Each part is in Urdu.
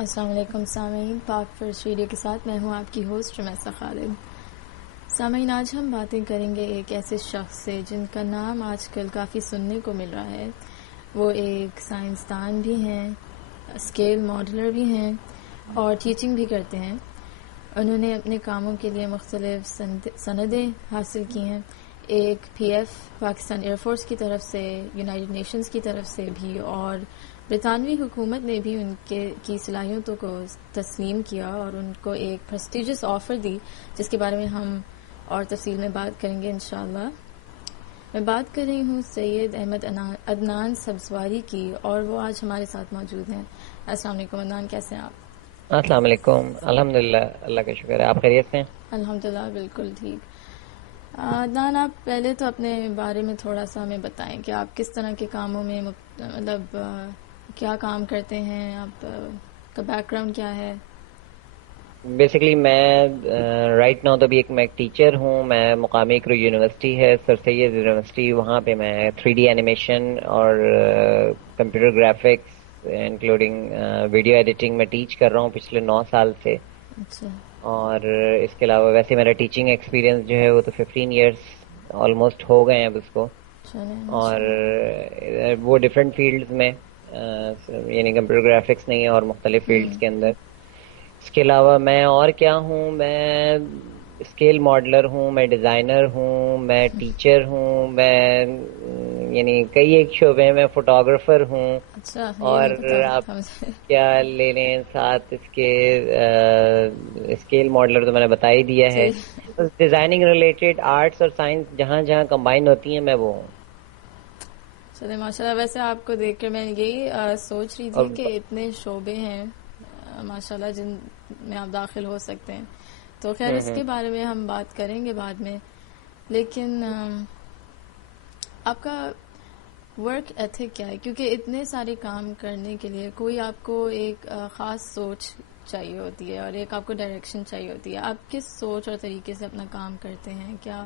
السلام علیکم سامعین، پاک فرش ریڈیو کے ساتھ میں ہوں آپ کی ہوسٹ رمیسہ خالد۔ سامعین، آج ہم باتیں کریں گے ایک ایسے شخص سے جن کا نام آج کل کافی سننے کو مل رہا ہے۔ وہ ایک سائنسدان بھی ہیں، اسکیل ماڈلر بھی ہیں اور ٹیچنگ بھی کرتے ہیں۔ انہوں نے اپنے کاموں کے لیے مختلف سندیں حاصل کی ہیں، ایک PF پاکستان ایئر فورس کی طرف سے، یونائٹڈ نیشنز کی طرف سے بھی، اور برطانوی حکومت نے بھی ان کی صلاحیتوں کو تسلیم کیا اور ان کو ایک پریسٹیجس آفر دی، جس کے بارے میں ہم اور تفصیل میں بات کریں گے انشاءاللہ۔ میں بات کر رہی ہوں سید احمد عدنان سبزواری کی، اور وہ آج ہمارے ساتھ موجود ہیں۔ السلام علیکم عدنان، کیسے ہیں آپ؟ السلام علیکم، الحمدللہ، اللہ کا شکر ہے، آپ خیریت سے ہیں؟ الحمدللہ بالکل ٹھیک۔ عدنان، آپ پہلے تو اپنے بارے میں تھوڑا سا ہمیں بتائیں کہ آپ کس طرح کے کاموں میں مطلب کیا کام کرتے ہیں، آپ کا بیک گراؤنڈ کیا ہے؟ بیسیکلی میں رائٹ ناؤ تو بھی میں ایک ٹیچر ہوں۔ میں مقامی ایک یونیورسٹی ہے، سر سید یونیورسٹی، وہاں پہ میں 3D اینیمیشن اور computer graphics including video editing میں ٹیچ کر رہا ہوں پچھلے 9 سال سے۔ اچھا، اور اس کے علاوہ ویسے میرا ٹیچنگ ایکسپیرینس جو ہے وہ تو 15 ایئرس آلموسٹ ہو گئے ہیں اب اس کو، اور وہ ڈفرینٹ فیلڈز میں، یعنی کمپیوٹر گرافکس نہیں ہے اور مختلف فیلڈز کے اندر۔ اس کے علاوہ میں اور کیا ہوں، میں اسکیل ماڈلر ہوں، میں ڈیزائنر ہوں، میں ٹیچر ہوں، میں یعنی کئی ایک شعبے میں فوٹوگرافر ہوں۔ اچھا، یہ اور نہیں پتا آپ تھا مجھے۔ کیا لے لیں ساتھ اس کے، اسکیل ماڈلر تو میں نے بتا ہی دیا ہے۔ ڈیزائننگ ریلیٹڈ آرٹس اور سائنس جہاں جہاں کمبائن ہوتی ہیں میں وہ ہوں۔ چلے ماشاء اللہ، ویسے آپ کو دیکھ کر میں یہی سوچ رہی تھی اور کہ اتنے شعبے ہیں ماشاء اللہ جن میں آپ داخل ہو سکتے ہیں، تو خیر اس کے بارے میں ہم بات کریں گے بعد میں۔ لیکن آپ کا ورک ایتھک کیا ہے؟ کیونکہ اتنے سارے کام کرنے کے لیے کوئی آپ کو ایک خاص سوچ چاہیے ہوتی ہے اور ایک آپ کو ڈائریکشن چاہیے ہوتی ہے۔ آپ کس سوچ اور طریقے سے اپنا کام کرتے ہیں؟ کیا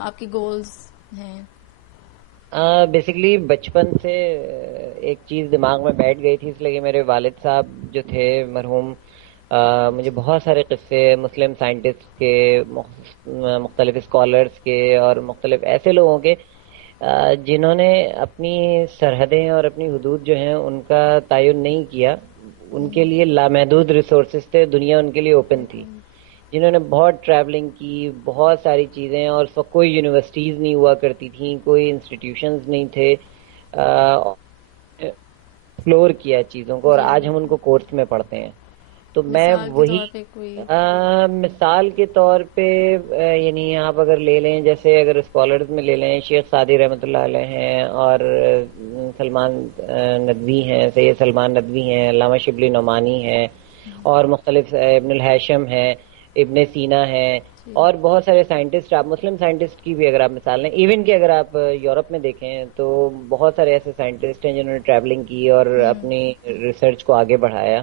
آپ کی گولز ہیں؟ بیسیکلی بچپن سے ایک چیز دماغ میں بیٹھ گئی تھی، اس لیے کہ میرے والد صاحب جو تھے مرحوم، مجھے بہت سارے قصے مسلم سائنٹسٹ کے، مختلف اسکالرس کے اور مختلف ایسے لوگوں کے جنہوں نے اپنی سرحدیں اور اپنی حدود جو ہیں ان کا تعین نہیں کیا، ان کے لیے لامحدود ریسورسز تھے، دنیا ان کے لیے اوپن تھی، جنہوں نے بہت ٹریولنگ کی، بہت ساری چیزیں، اور اس وقت کوئی یونیورسٹیز نہیں ہوا کرتی تھیں، کوئی انسٹیٹیوشنز نہیں تھے، ایکسپلور کیا چیزوں کو، اور جی آج ہم ان کو کورس میں پڑھتے ہیں۔ تو میں مثال کے وہی طور پہ کوئی مثال کے طور پہ یعنی آپ اگر لے لیں، جیسے اگر اسکالرز میں لے لیں، شیخ سعدی رحمۃ اللہ علیہ ہیں، اور سلمان ندوی ہیں، سید سلمان ندوی ہیں، علامہ شبلی نعمانی ہیں، اور مختلف ابن الہیثم ہیں، ابن سینا ہیں، اور بہت سارے سائنٹسٹ، آپ مسلم سائنٹسٹ کی بھی اگر آپ مثال لیں، ایون کہ اگر آپ یورپ میں دیکھیں تو بہت سارے ایسے سائنٹسٹ ہیں جنہوں نے ٹریولنگ کی اور اپنی ریسرچ کو آگے بڑھایا۔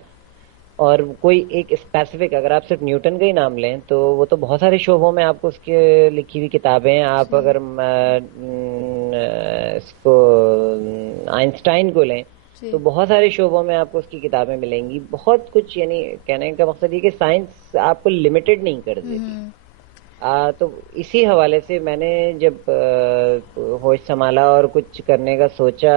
اور کوئی ایک اسپیسیفک، اگر آپ صرف نیوٹن کا ہی نام لیں تو وہ تو بہت سارے شعبوں میں آپ کو اس کے لکھی ہوئی کتابیں، آپ اگر اس کو آئنسٹائن کو لیں تو بہت سارے شعبوں میں آپ کو اس کی کتابیں ملیں گی، بہت کچھ، یعنی کہنے کا مقصد یہ کہ سائنس آپ کو لمیٹڈ نہیں کر دیتی۔ تو اسی حوالے سے میں نے جب ہوش سنبھالا اور کچھ کرنے کا سوچا،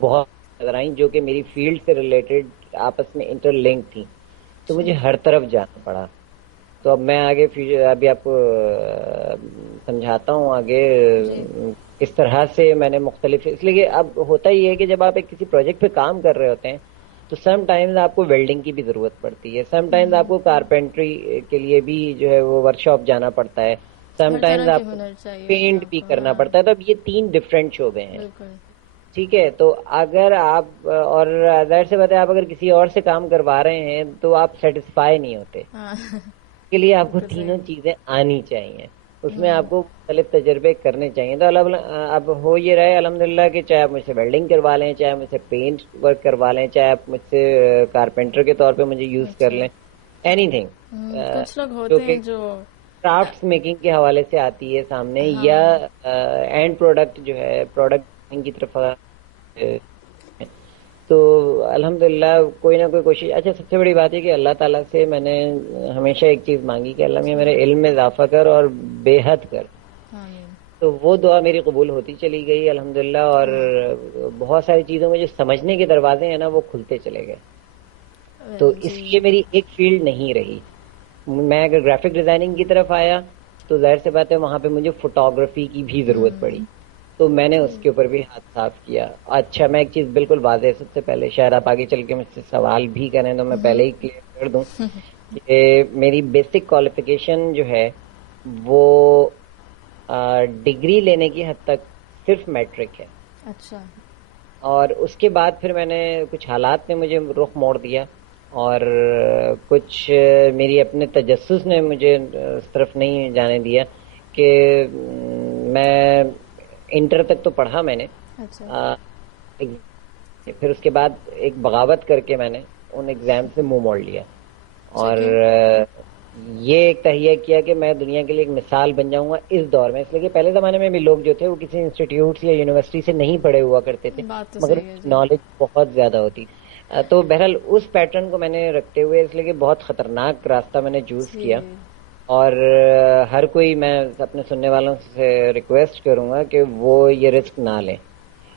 بہت نظر آئیں جو کہ میری فیلڈ سے ریلیٹڈ آپس میں انٹر لنک تھی، تو مجھے ہر طرف جانا پڑا۔ تو اب میں آگے ابھی آپ کو سمجھاتا ہوں آگے اس طرح سے میں نے مختلف، اس لیے کہ اب ہوتا ہی ہے کہ جب آپ ایک کسی پروجیکٹ پہ کام کر رہے ہوتے ہیں تو سم ٹائمز آپ کو ویلڈنگ کی بھی ضرورت پڑتی ہے، سم ٹائمز آپ کو کارپینٹری کے لیے بھی جو ہے وہ ورک شاپ جانا پڑتا ہے، سم ہر طرح ٹائمز کے آپ کو ہنر چاہیے ہوتے ہیں پینٹ آپ بھی کو۔ کرنا ہاں پڑتا ہے۔ تو اب یہ 3 ڈفرینٹ شعبے ہیں، بالکل ٹھیک ہے؟ تو اگر آپ، اور ظاہر سی بات ہے، آپ اگر کسی اور سے کام کروا رہے ہیں تو آپ سیٹسفائی نہیں ہوتے، ہاں اس کے لیے آپ کو بالکل تینوں صحیح۔ چیزیں آنی چاہیے، اس میں آپ کو مختلف تجربے کرنے چاہیے۔ تو اب ہو یہ رہا ہے الحمدللہ کہ چاہے آپ مجھ سے ویلڈنگ کروا لیں، چاہے مجھ سے پینٹ ورک کروا لیں، چاہے آپ مجھ سے کارپینٹر کے طور پہ مجھے یوز کر اچھا، لیں، اینی تھنگ کچھ لوگ جو ہوتے کہ ہیں جو کرافٹس میکنگ کے حوالے سے آتی ہے سامنے، یا ہاں اینڈ پروڈکٹ جو ہے پروڈکٹ کی طرف تو الحمدللہ کوئی نہ کوئی کوشش. اچھا سب سے بڑی بات ہے کہ اللہ تعالیٰ سے میں نے ہمیشہ ایک چیز مانگی کہ اللہ میاں میرے علم میں اضافہ کر اور بے حد کر. آمین. تو وہ دعا میری قبول ہوتی چلی گئی الحمدللہ, اور بہت ساری چیزوں میں جو سمجھنے کے دروازے ہیں نا وہ کھلتے چلے گئے. تو اس لیے میری ایک فیلڈ نہیں رہی. میں اگر گرافک ڈیزائننگ کی طرف آیا تو ظاہر سی بات ہے وہاں پہ مجھے فوٹوگرافی کی بھی ضرورت پڑی, تو میں نے اس کے اوپر بھی ہاتھ صاف کیا. اچھا میں ایک چیز بالکل واضح سب سے پہلے, شاید آپ آگے چل کے مجھ سے سوال بھی کریں تو میں پہلے ہی کلیئر کر دوں کہ میری بیسک کوالیفیکیشن جو ہے وہ ڈگری لینے کی حد تک صرف میٹرک ہے. اچھا. اور اس کے بعد پھر میں نے کچھ حالات نے مجھے رخ موڑ دیا, اور کچھ میری اپنے تجسس نے مجھے اس طرف نہیں جانے دیا کہ میں انٹر تک تو پڑھا میں نے. پھر اس کے بعد ایک بغاوت کر کے میں نے ان ایگزام سے منہ موڑ لیا, اور یہ ایک تہیہ کیا کہ میں دنیا کے لیے ایک مثال بن جاؤں گا اس دور میں. اس لیے کہ پہلے زمانے میں بھی لوگ جو تھے وہ کسی انسٹیٹیوٹ یا یونیورسٹی سے نہیں پڑھے ہوا کرتے تھے, مگر نالج بہت زیادہ ہوتی. تو بہرحال اس پیٹرن کو میں نے رکھتے ہوئے, اس لیے کہ بہت خطرناک راستہ میں نے چوز کیا, اور ہر کوئی, میں اپنے سننے والوں سے ریکویسٹ کروں گا کہ وہ یہ رسک نہ لیں,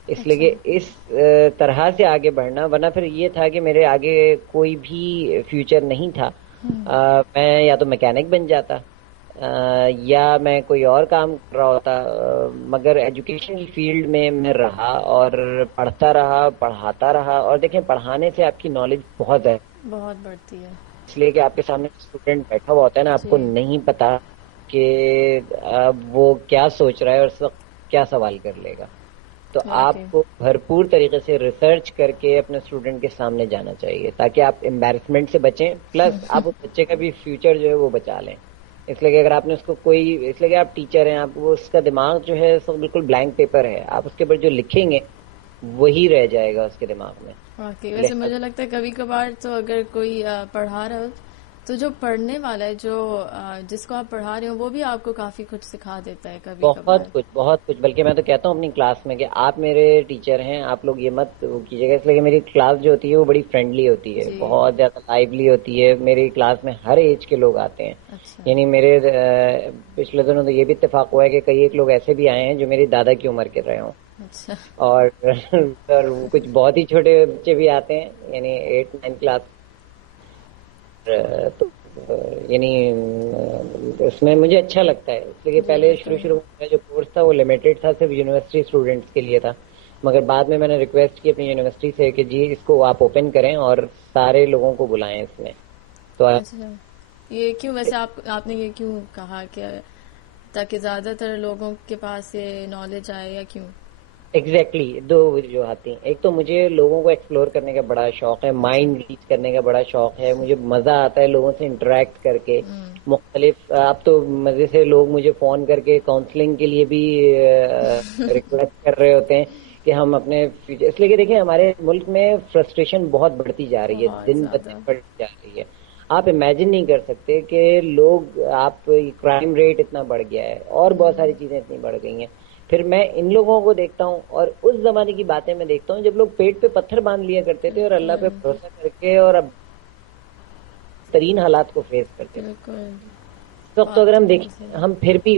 اس لیے کہ اس طرح سے آگے بڑھنا, ورنہ پھر یہ تھا کہ میرے آگے کوئی بھی فیوچر نہیں تھا. میں یا تو میکینک بن جاتا یا میں کوئی اور کام کر رہا ہوتا, مگر ایجوکیشن کی فیلڈ میں رہا اور پڑھتا رہا, پڑھاتا رہا. اور دیکھیں پڑھانے سے آپ کی نالج بہت بڑھتی ہے, اس لیے کہ آپ کے سامنے اسٹوڈنٹ بیٹھا ہوا ہوتا ہے نا, آپ کو نہیں پتا کہ وہ کیا سوچ رہا ہے اور اس وقت کیا سوال کر لے گا. تو آپ کو بھرپور طریقے سے ریسرچ کر کے اپنے اسٹوڈنٹ کے سامنے جانا چاہیے تاکہ آپ امبیرسمنٹ سے بچیں, پلس آپ اس بچے کا بھی فیوچر جو ہے وہ بچا لیں. اس لیے کہ اگر آپ نے اس کو کوئی, اس لیے کہ آپ ٹیچر ہیں, آپ وہ اس کا دماغ جو ہے سب بالکل بلینک پیپر ہے, آپ اس کے اوپر جو لکھیں گے وہی رہ جائے گا اس کے دماغ میں. ویسے مجھے لگتا ہے کبھی کبھار تو اگر کوئی پڑھا رہا ہو تو جو پڑھنے والا ہے, جو جس کو آپ پڑھا رہے ہو, وہ بھی آپ کو کافی کچھ سکھا دیتا ہے کبھی کبھار. بہت کچھ, بلکہ میں تو کہتا ہوں اپنی کلاس میں کہ آپ میرے ٹیچر ہیں, آپ لوگ یہ مت کیجیے گا. اس لیے کہ میری کلاس جو ہوتی ہے وہ بڑی فرینڈلی ہوتی ہے, بہت زیادہ لائیولی ہوتی ہے. میری کلاس میں ہر ایج کے لوگ آتے ہیں. یعنی میرے پچھلے دنوں تو یہ بھی اتفاق ہوا ہے کہ کئی ایک لوگ ایسے بھی آئے ہیں جو میری دادا کی عمر کے رہے ہوں, اور کچھ بہت ہی چھوٹے بچے بھی آتے ہیں, یعنی 8-9 کلاس. تو یعنی اس میں مجھے اچھا لگتا ہے, اس لیے پہلے شروع میں جو کورس تھا وہ لمیٹڈ تھا, صرف یونیورسٹی اسٹوڈنٹس کے لیے تھا, مگر بعد میں نے ریکویسٹ کی اپنی یونیورسٹی سے کہ جی اس کو آپ اوپن کریں اور سارے لوگوں کو بلائیں اس میں. تو یہ کیوں, ویسے آپ نے یہ کیوں کہا کہ تاکہ زیادہ تر لوگوں کے پاس یہ نالج آئے, یا کیوں؟ ایگزیکٹلی دو وجوہات ہیں. ایک تو مجھے لوگوں کو ایکسپلور کرنے کا بڑا شوق ہے, مائنڈ ریچ کرنے کا بڑا شوق ہے, مجھے مزہ آتا ہے لوگوں سے انٹریکٹ کر کے. مختلف, اب تو مزے سے لوگ مجھے فون کر کے کاؤنسلنگ کے لیے بھی ریکویسٹ کر رہے ہوتے ہیں کہ ہم اپنے فیوچر, اس لیے کہ دیکھیں ہمارے ملک میں فرسٹریشن بہت بڑھتی جا رہی ہے, دن بدن بڑھتی جا رہی ہے. آپ امیجن نہیں کر سکتے کہ لوگ, آپ کرائم ریٹ اتنا بڑھ گیا ہے اور بہت ساری چیزیں اتنی بڑھ گئی ہیں. پھر میں ان لوگوں کو دیکھتا ہوں اور اس زمانے کی باتیں میں دیکھتا ہوں جب لوگ پیٹ پہ پتھر باندھ لیا کرتے تھے اور اللہ پہ بھروسہ کر کے اور اب ترین حالات کو فیس کرتے تھے. اس وقت تو اگر ہم دیکھیں, ہم پھر بھی